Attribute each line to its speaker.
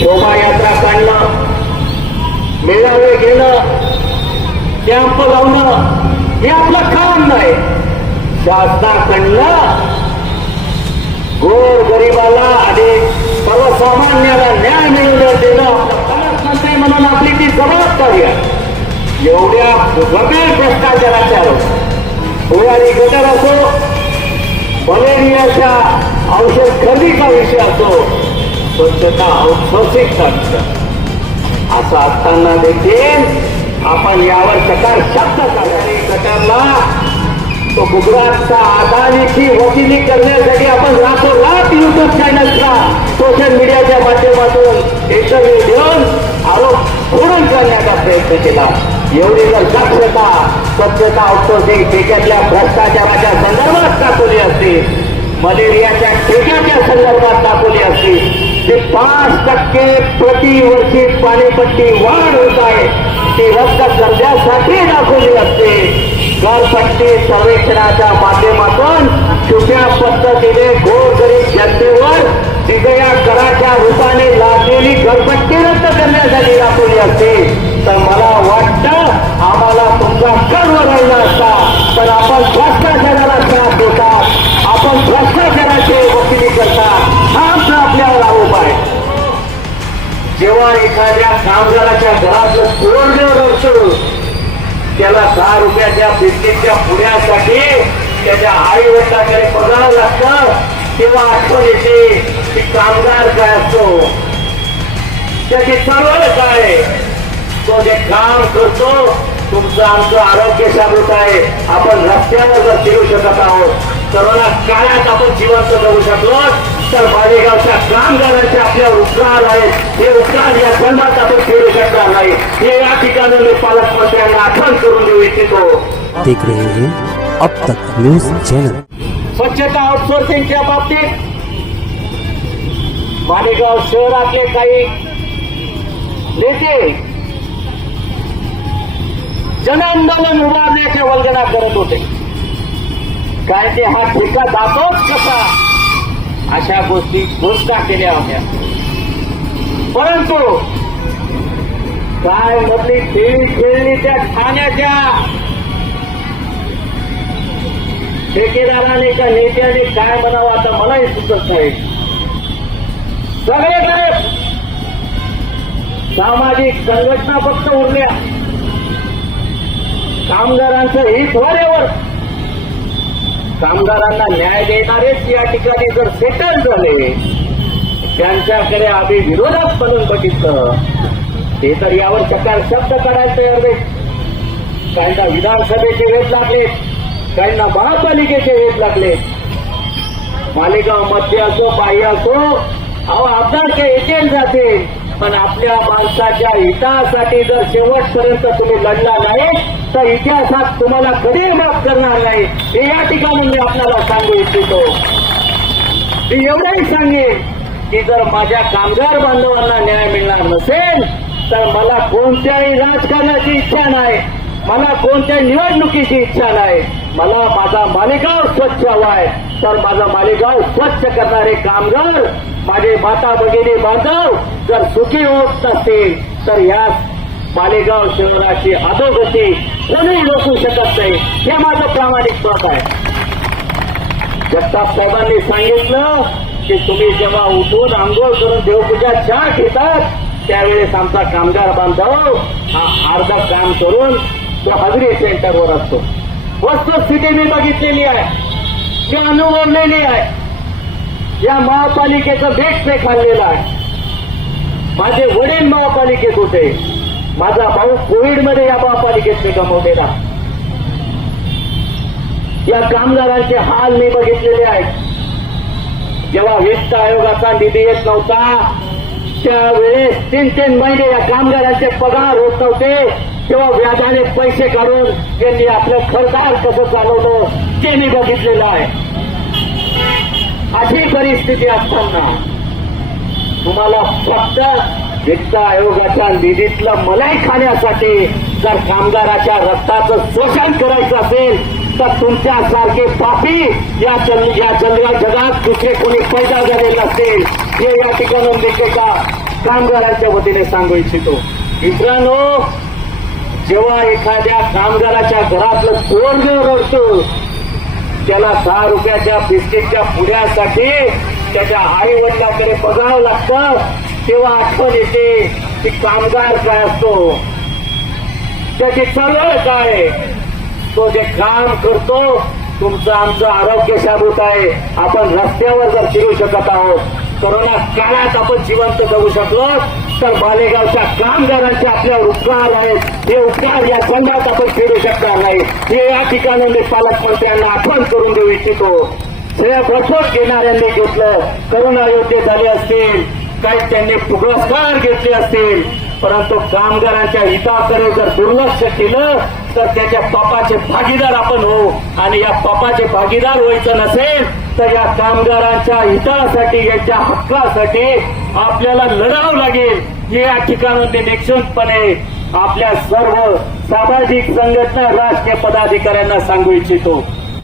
Speaker 1: शोभायात्रा काढणं मेळावे घेणं कॅम्प लावणं हे आपलं काम नाही. शासनाकडनं गोर गरिबाला आणि सर्वसामान्याला न्याय मिळवून देणं आपलं म्हणून आपली ती जबाबदारी आहे. एवढ्या गंभीर भ्रष्टाचाराच्या होणारी गटर असो मलेरियाच्या औषध खरेदीचा विषय असो स्वच्छता आउटसोर्सिंगचा विषय असं असताना देखील आपण यावर सकार शब्द काढावी गटारला तो गुजरातचा अदानीची वकिली करण्यासाठी आपण रातोरात युट्यूब चॅनलचा सोशल मीडियाच्या माध्यमातून इंटरव्ह्यू देऊन आरोप पूर्ण करण्याचा प्रयत्न केला. एवढी जर दक्षता स्वच्छता आउटसोर्सिंग ठेक्यातल्या भ्रष्टाचाराच्या संदर्भात दाखवली असते? मलेरियाच्या ठेक्याच्या संदर्भात ते पाच टक्के प्रतिवर्षी पाणीपट्टी वाढ होत आहे ती रद्द करण्यासाठी दाखवली असते. घरपट्टी सर्वेक्षणाच्या माध्यमातून छुप्या पद्धतीने गोरगरीब जनतेवर विजया कराच्या रूपाने लादलेली घरपट्टी रद्द करण्यासाठी दाखवली असते. तर मला वाटतं आम्हाला तुमचा गर्व राहिला असता. तर आपण भ्रष्टाचाराला त्रास होता आपण भ्रष्टाचाराचे जेव्हा एखाद्या कामगाराच्या घरातलं कोरडं असतो त्याला दहा रुपयाच्या बिस्किटच्या पुण्यासाठी त्याच्या आई वडिलांकडे पगार लागतं. तेव्हा आठवण येते की कामगार काय असतो? त्याची सर्व काय? तो जे काम करतो तुमचं आमचं आरोग्य साधत आहे. आपण रस्त्यावर जर फिरू शकत आहोत करोना काळात आपण जिवंत करू शकलो. तर मालेगावच्या कामगारांचे आपल्यावर उपकार आहेत हे उपकार या जन्मात आपण फेडू शकणार नाही हे। या ठिकाणी मी पालकमंत्र्यांना आठवण करून देऊ इच्छितो
Speaker 2: देख रहे हैं अब तक न्यूज़ चैनल।
Speaker 1: स्वच्छता आउटसोर्सिंगच्या बाबतीत मालेगाव शहरातले काही नेते जन आंदोलन उभारण्याच्या वल्गना करत होते। काय ते हा ठेका दाखवत कसा? अशा गोष्टी घोषणा केल्या होत्या. परंतु काय मधली खेळी खेळली त्या ठाण्याच्या? ठेकेदाराने का नेत्याने काय म्हणावं आता मलाही सुचत नाही. सगळेकडे सामाजिक संघटना फक्त उरल्या. कामगारांचं हित होण्यावर कामगारांना न्याय देणारेच या ठिकाणी जर सेटल झाले त्यांच्याकडे आम्ही विरोधात म्हणून बघितलं. ते तर यावर सकाळ शब्द करायला तयार नाही काहींना विधानसभेचे वेध लागले काहींना महापालिकेचे वेध लागले. मालेगावमध्ये असो बाह्य असो अहो आमदार ते एजंट जाते. पण आपल्या माणसाच्या हितासाठी जर शेवटपर्यंत तुम्ही लढला नाही तर इतिहासात तुम्हाला कधी माफ करणार नाही. हे या ठिकाणी मी आपल्याला सांगू इच्छितो. मी एवढंही सांगेन की जर माझ्या कामगार बांधवांना न्याय मिळणार नसेल तर मला कोणत्याही राजकारणाची इच्छा नाही. मला कोणत्याही निवडणुकीची इच्छा नाही. मला माझा मालिका स्वच्छ हवाय तर माझा मालेगाव स्वच्छ करणारे कामगार माझे माता भगिनी बांधव जर सुखी होत नसतील तर या मालेगाव शहराची अधोगती कोणी रोखू शकत नाही. हे माझं प्रामाणिक मत आहे. जगताप साहेबांनी सांगितलं की तुम्ही जेव्हा उठून आंघोळ करून देवपूजा चहा घेतात त्यावेळेस आमचा कामगार बांधव हा अर्ध काम करून तो हजरी सेंटरवर असतो. वस्तुस्थिती मी बघितलेली आहे. ती अनुभवलेली आहे या महापालिकेचं भेट पे खाल्लेलं आहे. माझे वडील महापालिकेत होते. माझा भाऊ कोविडमध्ये या महापालिकेत मी गमवलेला. या कामगारांचे हाल मी बघितलेले आहेत. जेव्हा वित्त आयोगाचा निधी येत नव्हता त्यावेळेस तीन तीन महिने या कामगारांचे पगार होत नव्हते. किंवा व्याजाने पैसे काढून त्यांनी आपलं घरदार कसं चालवलं ते मी बघितलेलं आहे. अशी परिस्थिती असताना तुम्हाला फक्त वित्त आयोगाच्या निधीतलं मलाई खाण्यासाठी जर कामगाराच्या रक्ताचं शोषण करायचं असेल तर तुमच्यासारखे पापी या चल या चंद्रा जगात दुसरे कोणी पैदा झाले नसतील हे या ठिकाणी देखील कामगारांच्या वतीने सांगू इच्छितो. मित्रांनो जेव्हा एखाद्या कामगाराच्या घरातलं पोरग रडतो त्याला दहा रुपयाच्या बिस्किटच्या पुण्यासाठी त्याच्या आई वडिलाकडे बघावं लागतं. तेव्हा आठवण येते की कामगार काय असतो? त्याची चळवळ काय? तो जे काम करतो तुमचं आमचं आरोग्य शाबूत आहे. आपण रस्त्यावर जर फिरू शकत आहोत कोरोना काळात आपण जिवंत जगू शकलो तर बालेगावच्या कामगारांचे आपल्यावर उपकार आहेत. हे उपकार या खंडात आपण फिरू शकणार नाही. हे या ठिकाणी मी पालकमंत्र्यांना आठवण करून देऊ इच्छितो. श्रेय भरपूर घेणाऱ्यांनी घेतलं. करोना योग्य झाले असतील. काही त्यांनी पुरस्कार घेतले असतील. परंतु कामगारांच्या हिताकडे जर दुर्लक्ष केलं तर त्याच्या पापाचे भागीदार आपण होऊ. आणि या पापाचे भागीदार व्हायचं नसेल या कामगारांच्या हितासाठी यांच्या हक्कासाठी आपल्याला लढावं लागेल. हे या ठिकाणी निश्चितपणे आपल्या सर्व सामाजिक संघटना राजकीय पदाधिकाऱ्यांना सांगू इच्छितो.